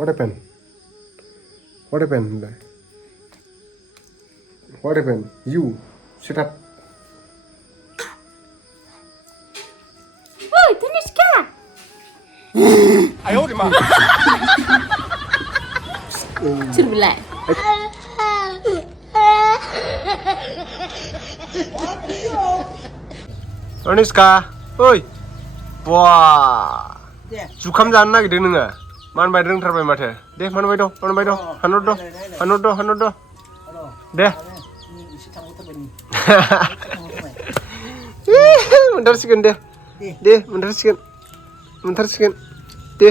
What happened? What happened? What happened? You sit up. Oi, Dhaniska! 哎呦我的妈！ Suruh belai. Dhaniska, oi. Wah. Jukam जानो नागिरदों नोङो? मानबाय रोंथारबाय माथो. दे मानबाय दं. हानहर द'. दे. मोनथारसिगोन दे. दे मोनथारसिगोन. दे.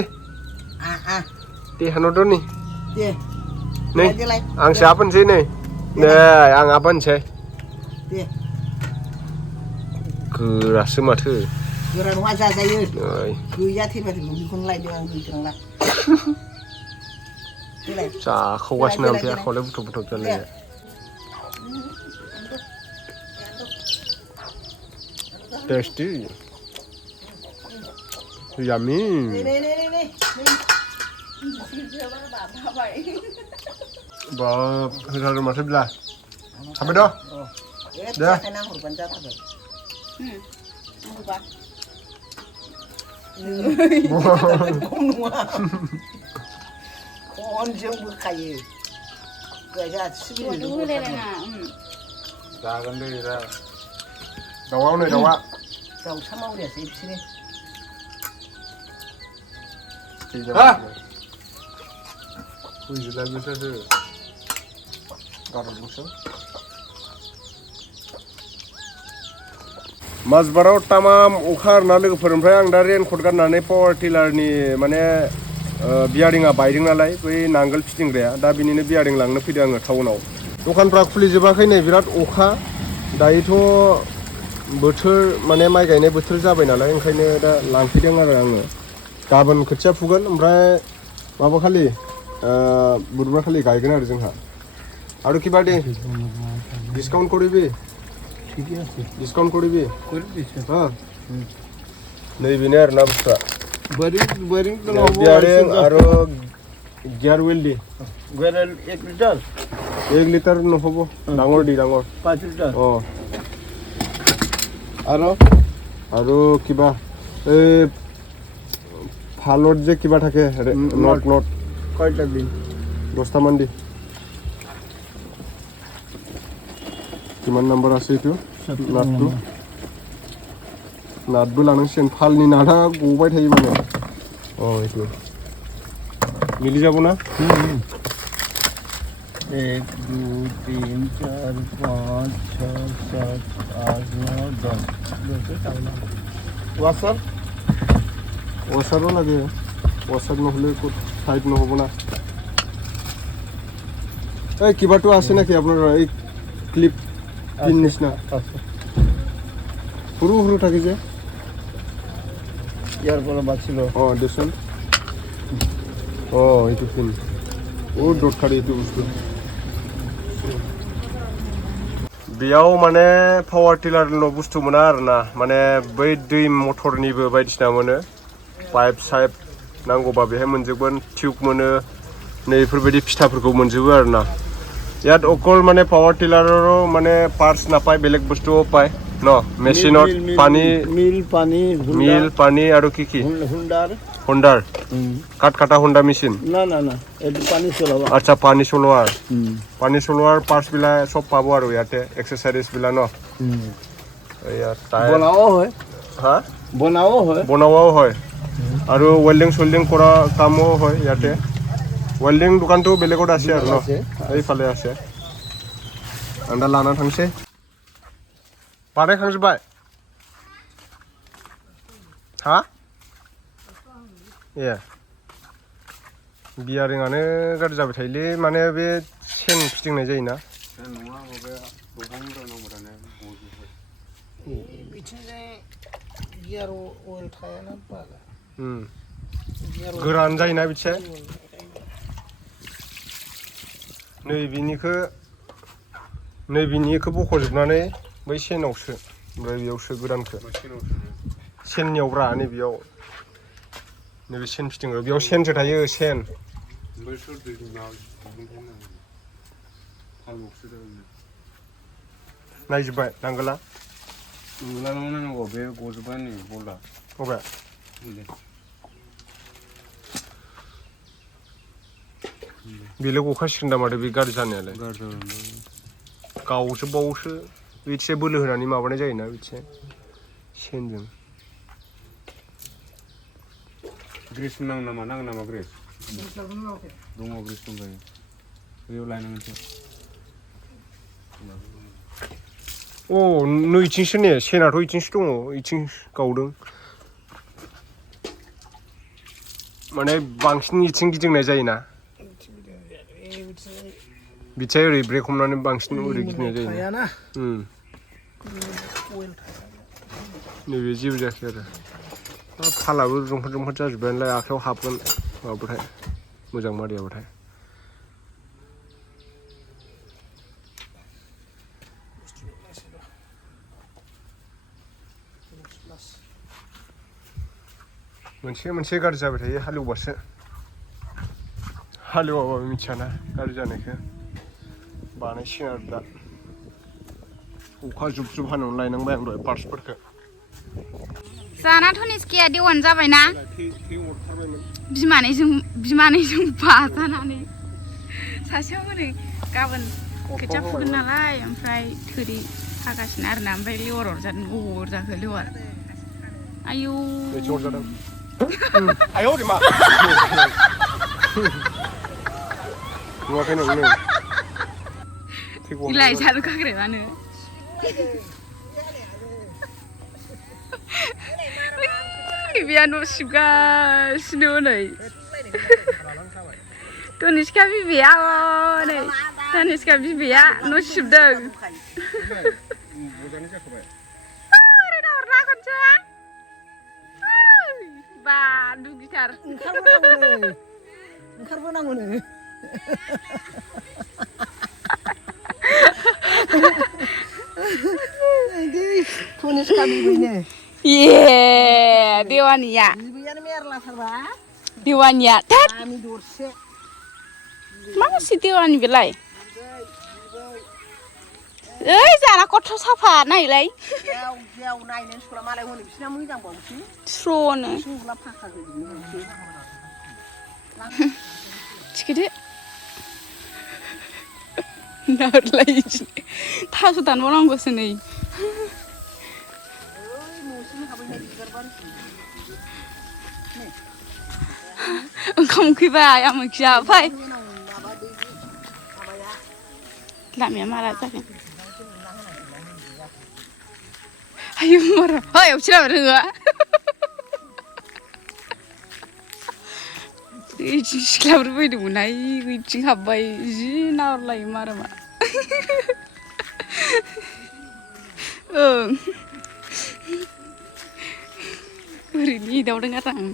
दे हानहरद' नै. नै आंसो आफोनसै नै. नै आं आफोनसै. गोरासो माथो. गोरा नङा जाजायो. गैया थैबाथाय बेखौनो लायदों आं गैथारला. जाखावगासिनो ओमफ्राय आखावलाय बुथब जालाय. Tasty. Yummy. Bapak, harus masuk belah. Sampai dah. Dah. Konjung berkaya. Gaya sibuk. Jangan deh, dah. Dawa nih, dawa. Dawa sama udah sini. Hah? Wih, sudah bisa tuh. Garam musuh. Masbaraw tamam ukhar na लोगोफोर ओमफ्राय आं दा raincoat गाननानै power टिलारनि माने बियारिंआ बायदों नालाय बै नांगोल फिदिंग्राया दा बिनिनो बियारिं लांनो फैदों आङो टाउनाव दखानफ्रा खुलिजोबाखै नै बिराद अखा दायोथ' बोथोर माने माइ गायनाय बोथोर जाबाय नालाय ओंखायनो दा लांफैदों आरो आङो गाबोन खोथिया फुगोन ओमफ्राय माबा खालि बुधबार खालि गायगोन आरो जोंहा आरो কিবা দে ডিসকাউন্ট কৰিবি ঠিকই আছে ডিসকাউন্ট কৰিবি কৰি দিছে হ্যাঁ नै बेनो आरो ना बुस्थुआ बोरिं बियारिं आरो गियार वेल दि गियार 1 लिटार 1 লিটাৰ নহ'ব ডাঙৰ দি ডাঙৰ 5 লিটাৰ আৰু কিবা এই ফালত যে কিবা থাকে নট কয়টা দিন 10টা মান দি কিমান নাম্বাৰ আছে এইটো नादबो लानांसिगोन फालनि नादा गबाय थायो माने এইটো मिली जाबो ना 1 2 3 4 5 6 7 8 9 10 वासारও লাগে वासार নহলে কত সাইড নহব না এই কিবাটো আছে নাকি আপোনাৰ এই ক্লিপ পিন নিচিনা সৰু সৰু থাকে যে ইয়াৰ পৰা বাছিল দেচোন এইটো পিন দot খালি এইটো বস্তু बेयाव माने पावार टिलारल' बुस्थु मोना आरोना माने बै दै मटरनिबो बायदिसिना मोनो पाइप साइप नांगौबा बेहाय मोनजोबगोन टिउब मोनो नै बेफोरबायदि फिथाफोरखौ मोनजोबो आरोना ইয়াত অকল মানে পাৱাৰ টিলাৰৰো মানে পাৰ্টছ নাপায় বেলেগ বস্তুও পায় ন মেচিনত মিল পানী আৰু কি হোণ্ডাৰ কাট কাটা হোণ্ডা মেচিন না এইটো আচ্ছা পানী চলোৱাৰ পাৰ্টছ বিলাক সব পাব আৰু ইয়াতে এক্সেসৰিজ বিলাক ন বনাও হয় আৰু ৱেল্ডিং কৰা কামো হয় ইয়াতে वेल्डिं दुकानটো बेलेगत আছে আৰু ন এইফালে আছে आन्दा लाना थांसै बानायखांजोबबाय हा बियारिंआनो गाज्रि जाबाय थायोलै माने बे सेन फिदिंनाय जायोना गोरान जायोना बिथिंजाय नैबिनिखौ बख'जोबनानै बै सेनावसो ओमफ्राय बेयावसो गोदानखौ सेननियावब्रा नैबेयाव नैबे सेन फिदिंग्रा बेयाव सेनसो थायो सेन नायजोब्बाय नांगोला नांगौ बे गजोब्बाय नै बला अबे बेलाय गखासिगोन दा माथो बे गाज्रि जानायालाय गावजोबबावोसो बिथिंजाय बोलो होनानै माबानाय जायोना बिथिंजाय सेनजों ग्रेस नांगौ नामा ग्रेस दङ ग्रेस दंजायो बैयाव लायनांगोनसो अ नैथिंसो ने सेनाथ' इथिंसो दङ इथिं गावदों माने बांसिन इथिं गिदिंनाय जायोना बिथिंजाय ओरै ब्रेक हमनानै बांसिन ओरै गिदिंनाय जायोना नैबे जेबो जायाखै आरो फालाबो जंफार जाजोब्बायानोलाय आखायाव हाबगोन माबाबाथाय मोजां मारियाबाथाय मोनसे गाज्रि जाबाय थायो हालेवबासो हालेवाबा मिथियाना गाज्रि जानायखौ बानायसिगोन आरो दा अखा जुब हानायावनो लायनांबाय आं दहाय पार्ट्सफोरखौ जानाथ' निस्किया देवान जाबायना बिमानैजों बाजानानै सासेयाव हरै गाबोन खोथिया फुगोन नालाय ओमफ्राय थोरि हागासिनो आरोना ओमफ्राय लेवार अरजादों बबाव अरजाखो लेवार आयौ अरजादों आयौ मा नुवाखै नों बिलाइ जादों खाग्रेबानो बिया न' सिबगासिनो हनै धनिष्का बिबैया हनै धनिष्का बिबैया न' सिबदों ओरैनो हरला खनसे बा दुगिथार ओंखारबोनांगौनो धनिष्का बिबैनो ये देवानिया बिबैयानो मेरलाथारबा देवानिया आंनि दरसे मानसि देवानि बेलाय ओइ जाना खथ' साफा नायलाय गेव नायनो सुला मालाय हनै बिसिना मोजांबावसो स्र'नो सुंग्ला फाखा होजोबनोसै थिखोदो नारलाय थास' दानबावनांगौसो नै ओंखाम उखैबाय आं मोनखिया फै लामाया मारा जागोन आयौ मारा ओइ अबथिरा रोङा इथिं सिख्लाफोर फैदोंमोनहाय इथिं हाबबाय जि नारलायो मारामा ओं ओरैनो एदावदों आरो आं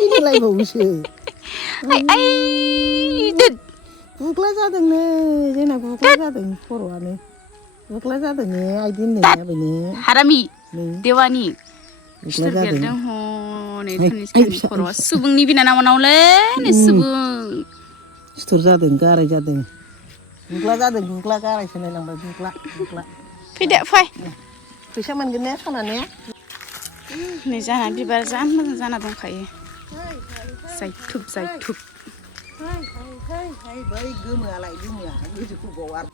मिनिलायबावोसो गुग्ला जादोंनो जोंना गुग्ला जादों खर'आनो गुग्ला जादों ने आइदि होननायाबोनो हारामि देवानि सिथर बेरदों हनै धनिष्कानि खर'आ सुबुंनि बिनानावनावलै नै सुबुं सिथर जादों गाराय जादों गुग्ला जादों गुग्ला गारायसो नायलांबाय गुग्ला फैदो फै फैसा मोनगोन ने सना ने नै जाना बिबार जा मोजां जाना दंखायो जायथुब बै गोमोआलाय गोमोआ गोजौबाव आरो